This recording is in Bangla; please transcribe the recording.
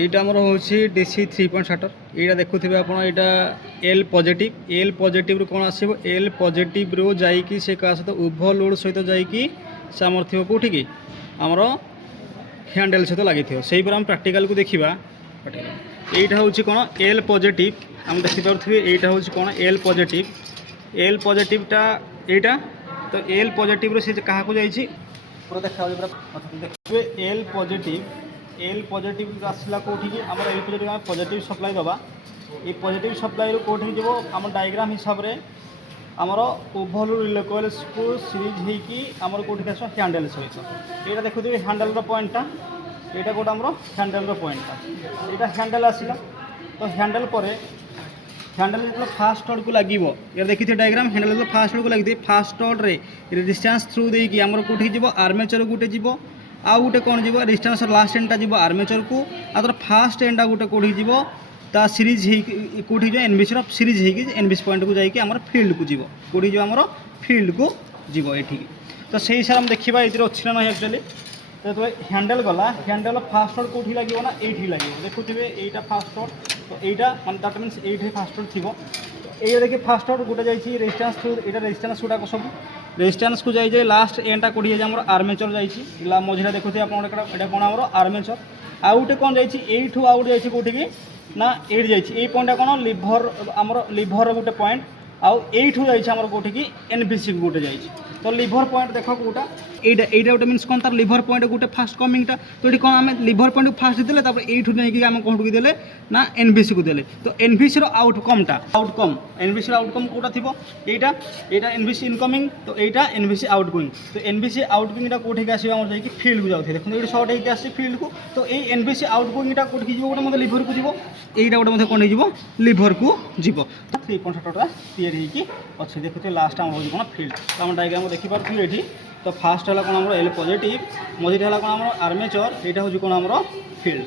এইটা আমার হচ্ছে ডিসি 3 শাটর। এইটা দেখুথিবে ଆପଣ, এইটা এল পজিটিভ রু কোণ আসিব, এল পজিটিভ রু যাইকি সে কাହା ସହିତ ଓଭରଲୋଡ୍ ସହିତ ଯାଇକି ସେ ଆମର ଥିବ କୋଉଠିକି ଆମର ହ୍ୟାଣ୍ଡେଲ୍ ସହିତ ଲାଗିଥିବ। ସେଇପରେ ଆମେ ପ୍ରାକ୍ଟିକାଲକୁ ଦେଖିବା। এইটা হচ্ছে কোণ এল পজিটিভ, আমি দেখিপারুথিবে এইটা হচ্ছে কোণ এল পজিটিভ। এল পজিটিভটা এইটা, তো এল পজিটিভ্রু সে কাহাକୁ যাইছি পুরো দেখা যাবে, পুরা দেখবে এল পজিটিভ আসলা কোঠিকি আমার এল পজিটিভ আমি পজিটিভ সপ্লাই দেবা। এই পজিটিভ সপ্লাইরু কোঠিকি যাব আমার ডায়াগ্রাম হিসাবে আমার ওভরলোড ইলেকট্রিক্যালসকু সিরিজ হয়েকি আমার কোঠিকি আসবে হ্যান্ডেল সহিত। এইটা দেখুথিবে হ্যান্ডেলর পয়েন্টটা, এইটা গোটা আমার হ্যান্ডেলর পয়েন্টটা, এইটা হ্যান্ডেল আসলা। তো হ্যান্ডেল পরে হ্যান্ডেল যেত ফার্স্ট অর্ডকু লাগিব, এটা দেখিছে ডায়াগ্রাম, হ্যান্ডেল যেত ফার্স্ট অর্ডকু লাগি ফার্স্ট অর্ডরে রেজিস্টান্স থ্রু ଦେଇକି ଆମର কোठी যাব আর্মেচর গুটে যাব, ଆଉ ଗୋଟେ କ'ଣ ଯିବ ରେଜିଷ୍ଟାନ୍ସର ଲାଷ୍ଟ ଏଣ୍ଡଟା ଯିବ ଆର୍ମେଚରକୁ, ଆଉ ତା'ର ଫାଷ୍ଟ ଏଣ୍ଡଟା ଗୋଟେ କେଉଁଠି ଯିବ ତା ସିରିଜ୍ ହେଇକି କେଉଁଠି ଯିବ ଏନ୍ବିସିର ସିରିଜ୍ ହେଇକି ଏନ୍ବିସି ପଏଣ୍ଟକୁ ଯାଇକି ଆମର ଫିଲ୍ଡକୁ ଯିବ, କେଉଁଠି ଯିବ ଆମର ଫିଲ୍ଡକୁ ଯିବ ଏଠିକି। ତ ସେଇ ହିସାବରେ ଆମେ ଦେଖିବା ଏଥିରେ ଅଛି ନା ନାହିଁ ଆକ୍ଚୁଆଲି। ଯେତେବେଳେ ହ୍ୟାଣ୍ଡେଲ ଗଲା, ହ୍ୟାଣ୍ଡେଲ ଫାଷ୍ଟ ଅର୍ଡ କେଉଁଠି ଲାଗିବ ନା ଏଇଠି ଲାଗିବ। ଦେଖୁଥିବେ এইটা ফার্স্ট অর্ড, তো এইটা মানে দ্যাট মিন্স এইଠି ফার্স্ট অর্ড থিব। এইটা দেখি ফার্স্ট অর্ড গোটে যাইছি রেজিস্টান্স থ্রু, এটা রেজিস্টান্স গুড়াক সব রেজিস্টান্সକୁ যাই যাই লাଷ୍ଟ এন্ডটা কোଠି যাই আমার আর্মেচর যাইছি, মঝিটা দেখুଥିବେ ଆପଣ এটা কোণ ଆମର আর্মেচর। ଆଉ ଗୋଟେ କ'ଣ ଯାଇଛି এইଠୁ ଆଉ ଗୋଟେ ଯାଇଛି କେଉଁଠିକି ନା ଏଇଠି ଯାଇଛି, ଏଇ ପଏଣ୍ଟଟା କ'ଣ ଲିଭର, ଆମର ଲିଭରର ଗୋଟେ ପଏଣ୍ଟ। ଆଉ এইଠୁ ଯାଇଛି ଆମର କେଉଁଠିକି ଏନ୍ବିସିକୁ ଗୋଟେ ଯାଇଛି। তো লিভর পয়েন্ট দেখ কোটা এইটা, এইটা গোটে মিন্স কোণ তার লিভর পয়েন্ট গোটে ফার্স্ট কমিংটা। তো এটি কোণ আমি লিভর পয়েন্ট ফার্স্ট দেলে, তারপরে এইঠু নেইকি আমি কোণটুকু দেলে না এনভিসিକୁ দেলে। তো এনভিসির আউটকম এনভিসির আউটকম কোটা থিব এইটা, এইটা এনভিসি ইনকমিং, তো এইটা এনভিসি আউটগোইং। তো এনভিসি আউটগোইংটা কোঠিকি আসবে আমার যাইকি ফিল্ডକୁ যাଉଥିବ। দেখুন এইটা শর্ট ହେଇକି আসছে ফিল্ডକୁ। তো এই এনভিসি আউটগোইংটা কোঠিকি ଯିବ গোটে মধ্যে লিভরକୁ ଯିବ, এইটা গোটে মধ্যে কোণ ହେଇଯିବ লিভরକୁ ଯିବ। 3 শাটরটা তৈরি ହେଇକି ଅଛି। দেখুଥିବେ লাস্ট আমার হচ্ছে কোণ ফিল্ড। তো আমার ডায়াগ্রাম ଦେଖିପାରୁଥିବେ এটি। তো ফার্স্ট হল কোণ আমার এল পজিটিভ, মঝিটা হল কোণ আমার আর্মেচর, এইটা হচ্ছে কোণ আমার ফিল্ড।